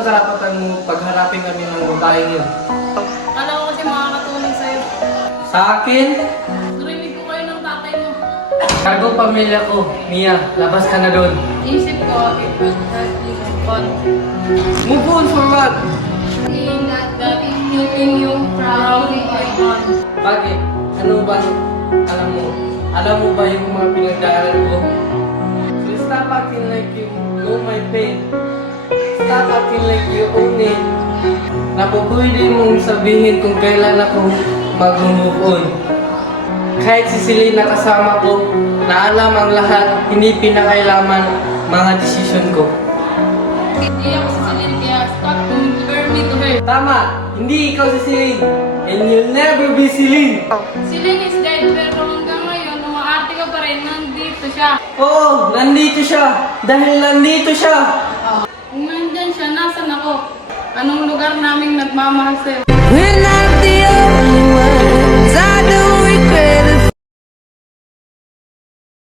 bang karapatan mo pagharapin kami ng babaeng yun? Kala ko kasi makakatulong sa'yo. Sa akin, Narinig ko kayo ng tatay mo. cargo pamilya ko. Mia, labas ka na doon. Isip ko, it would help you but Move on forward! that keeping you proudly on. Bakit? Ano ba alam mo? Alam mo ba yung mga pinagdaanan ko? So stop acting like you know my pain. Stop acting like you own it. Napupwede mong sabihin kung kailan ako mag-move on. Kahit si Celine na kasama ko, na alam ang lahat, hindi pinakailaman mga desisyon ko. Hindi ako si Celine kaya stop compare me to her. Tama! Hindi ikaw si Celine! And you'll never be Celine! Celine is dead pero hanggang ngayon, umaarte ka pa rin, nandito siya. Oo! Nandito siya! Dahil nandito siya! Kung nandyan siya, nasan ako? Anong lugar naming nagmamahal sa'yo? When I